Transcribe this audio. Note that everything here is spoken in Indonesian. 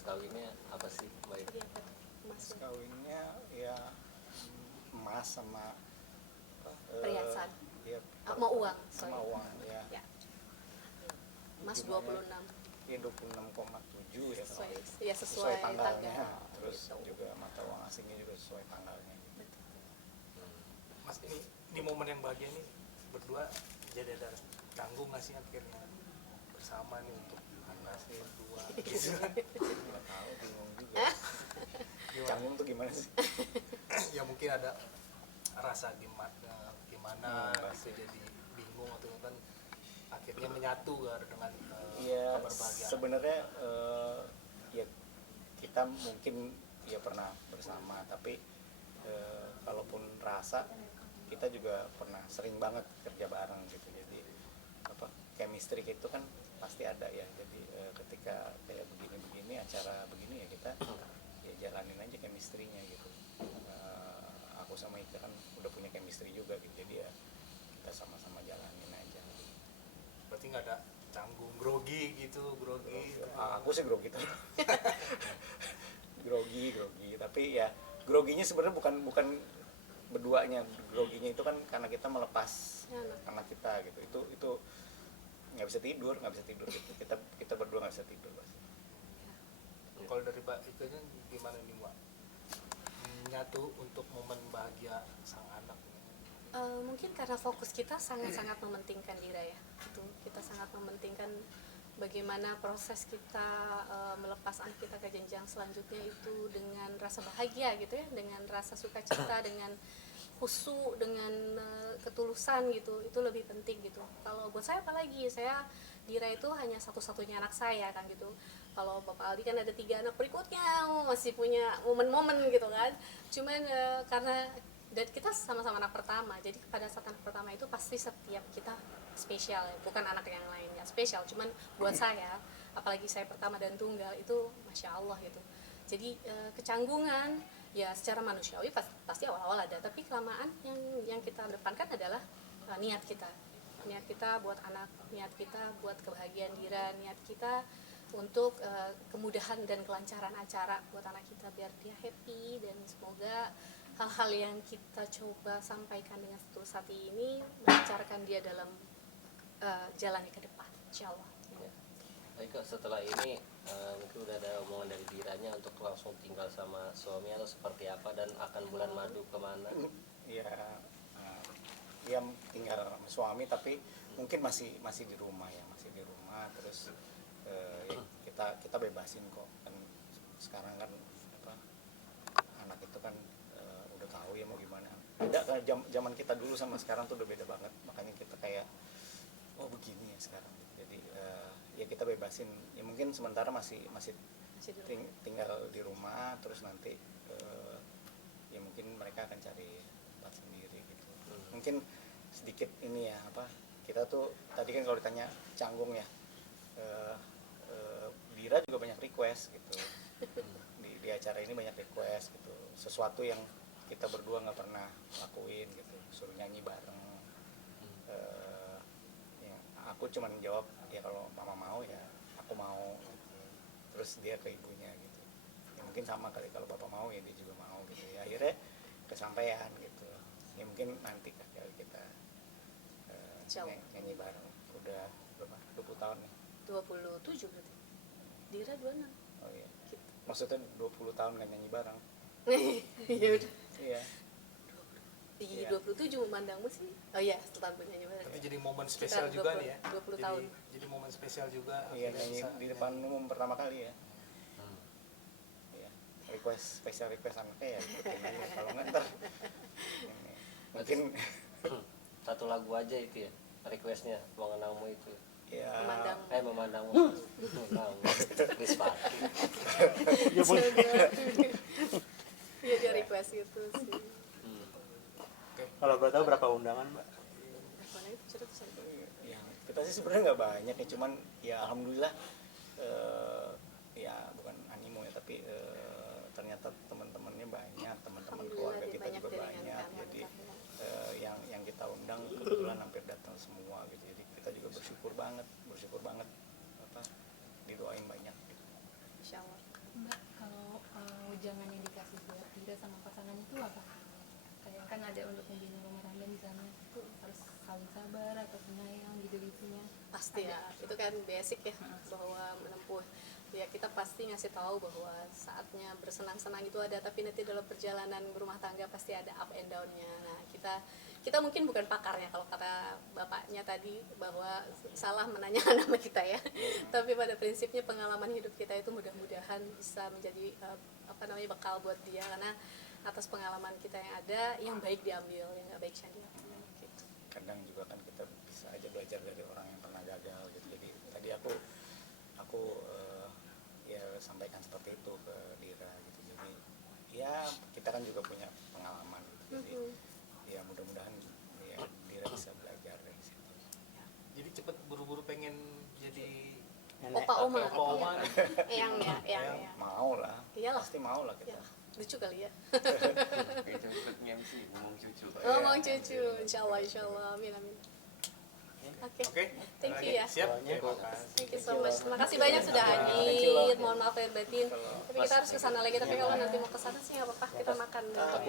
mas kawinnya apa sih Mbak? Jadi apa tuh? Mas kawinnya ya emas sama Perhiasan. ya, Mau uang, sama sorry. uang ya. Ya. Mas Jumlahnya 26. ya 26,7 ya Sesuai, kalau ya sesuai tanggalnya. tanggal. Terus Gitu. juga mata uang asingnya juga sesuai tanggalnya. Mas, ini di momen yang bahagia nih berdua jadi ada tanggung nggak sih akhirnya bersama nih untuk anak berdua gitu kan? Nggak tahu, bingung juga. Canggung tuh gimana sih? Ya mungkin ada rasa gimana pasti. gitu, jadi bingung atau kan akhirnya menyatu kan dengan Iya, kabar bahagia. sebenarnya ya kita mungkin ya pernah bersama, tapi kalaupun rasa kita juga pernah sering banget kerja bareng gitu. Jadi apa chemistry itu kan pasti ada ya. Jadi ketika kayak begini acara begini ya kita ya jalanin aja chemistry-nya gitu. Aku sama Ika kan udah punya chemistry juga gitu. Jadi ya kita sama-sama jalanin aja. Berarti nggak ada canggung grogi. Aku sih grogi tuh. grogi tapi ya groginya sebenarnya bukan berduanya, groginya itu kan karena kita melepas anak kita gitu. Itu nggak bisa tidur gitu. Kita berdua nggak bisa tidur pasti. Kalau dari Mbak Ikanya gimana nih Mbak menyatu untuk momen bahagia sang anak? Mungkin karena fokus kita sangat-sangat mementingkan Dira ya. Itu kita sangat mementingkan bagaimana proses kita melepas anak kita ke jenjang selanjutnya itu dengan rasa bahagia gitu ya, dengan rasa sukacita, dengan khusyuk, dengan ketulusan gitu. Itu lebih penting gitu. Kalau buat saya apalagi, saya Dira itu hanya satu-satunya anak saya kan gitu. Kalau Bapak Aldi kan ada 3 anak berikutnya, masih punya momen-momen gitu kan. Cuman karena dan kita sama-sama anak pertama, jadi pada saat anak pertama itu pasti setiap kita spesial ya, bukan anak yang lainnya spesial, cuman buat saya, apalagi saya pertama dan tunggal itu masya Allah gitu. Jadi kecanggungan ya secara manusiawi pasti awal-awal ada, tapi kelamaan yang kita depankan adalah niat kita buat anak, niat kita buat kebahagiaan Dira, niat kita untuk kemudahan dan kelancaran acara buat anak kita biar dia happy, dan semoga hal-hal yang kita coba sampaikan dengan setulus hati ini melancarkan dia dalam jalannya ke depan, insya Allah. Baik, setelah ini mungkin udah ada omongan dari Diranya untuk langsung tinggal sama suami atau seperti apa, dan akan bulan madu kemana? Ya dia tinggal sama suami tapi mungkin masih di rumah ya, masih di rumah. Terus ya kita bebasin kok kan, sekarang kan apa anak itu kan udah tahu ya mau gimana. Beda kan zaman kita dulu sama sekarang tuh udah beda banget, makanya kita kayak oh begini ya sekarang. Jadi ya kita bebasin ya, mungkin sementara masih tinggal di rumah. Terus nanti ya mungkin mereka akan cari tempat sendiri gitu. Mungkin sedikit ini ya apa, kita tuh tadi kan kalau ditanya canggung ya, Dira juga banyak request gitu. Di acara ini banyak request gitu, sesuatu yang kita berdua nggak pernah lakuin gitu, suruh nyanyi bareng. Ya, aku cuman jawab ya kalau mama mau ya aku mau gitu. Terus dia ke ibunya gitu ya, mungkin sama kali kalau bapak mau ya dia juga mau gitu ya, akhirnya kesampaian gitu ya. Mungkin nanti kali kita nyanyi bareng. Udah berapa 20 tahun nih, 27 berarti. Dira 26. oh iya Gitu. maksudnya 20 tahun nggak nyanyi bareng. Ya udah. Iya. Iya, 27 memandangmu sih. Oh iya, setelah gue nyanyi bareng. Tapi jadi momen spesial Sekitar juga 20 nih ya. 20 tahun. Jadi momen spesial juga. Iya, akhirnya nyanyi bisa di depan umum pertama kali ya. Hmm. Iya. Spesial request anaknya ya. Kalau nggak ntar ini. Mungkin Satu lagu aja itu ya requestnya, mengenangmu itu. ya Memandangmu. Memandangmu. Chris Pati. Iya, dia request itu sih. Kalau gue tahu berapa undangan, Mbak? Mana itu cerita sampai. ya kita sih sebenarnya nggak banyak ya, cuman ya alhamdulillah ya bukan animo ya, tapi ternyata teman-temannya banyak, teman-teman keluarga kita Banyak juga jaringan banyak. kamu, Jadi kan. yang kita undang kebetulan hampir datang semua gitu. Jadi kita juga bersyukur banget apa didoain banyak gitu. Insya Allah. jangan yang dikasih buat Dira sama pasangan itu apa? Kayak kan ada untuk membina rumah tangga misalnya itu harus saling sabar atau penyayang gitu-gitunya. Pasti ya, itu kan basic ya, bahwa menempuh ya kita pasti ngasih tahu bahwa saatnya bersenang-senang itu ada, tapi nanti dalam perjalanan berumah tangga pasti ada up and down-nya. Nah, kita mungkin bukan pakarnya kalau kata bapaknya tadi bahwa salah menanyakan nama kita ya. Tapi pada prinsipnya pengalaman hidup kita itu mudah-mudahan bisa menjadi bekal buat dia, karena atas pengalaman kita yang ada, yang baik diambil, yang nggak baik jangan diambil gitu. Kadang juga kan kita bisa aja belajar dari orang yang pernah gagal gitu. Jadi tadi aku ya sampaikan seperti itu ke Dira gitu. Jadi ya kita kan juga punya pengalaman gitu. Jadi ya mudah-mudahan ya Dira bisa belajar dari situ. Jadi cepet buru-buru pengen jadi Opa Oma, Oma. yang ya. Mau lah, Iyalah. pasti mau lah kita. Ya, lucu kali ya. Kayak jemput MC ngomong cucu. Oh, mau cucu, insya Allah, amin. Oke, Oke, thank you ya. Siap. Soalnya Terima kasih. Thank you so much. Terima kasih banyak sudah Thank you, Lo. hadir. Mohon maaf lahir batin. Tapi kita harus ke sana lagi. Tapi kalau nanti mau ke sana sih nggak apa-apa. Kita makan.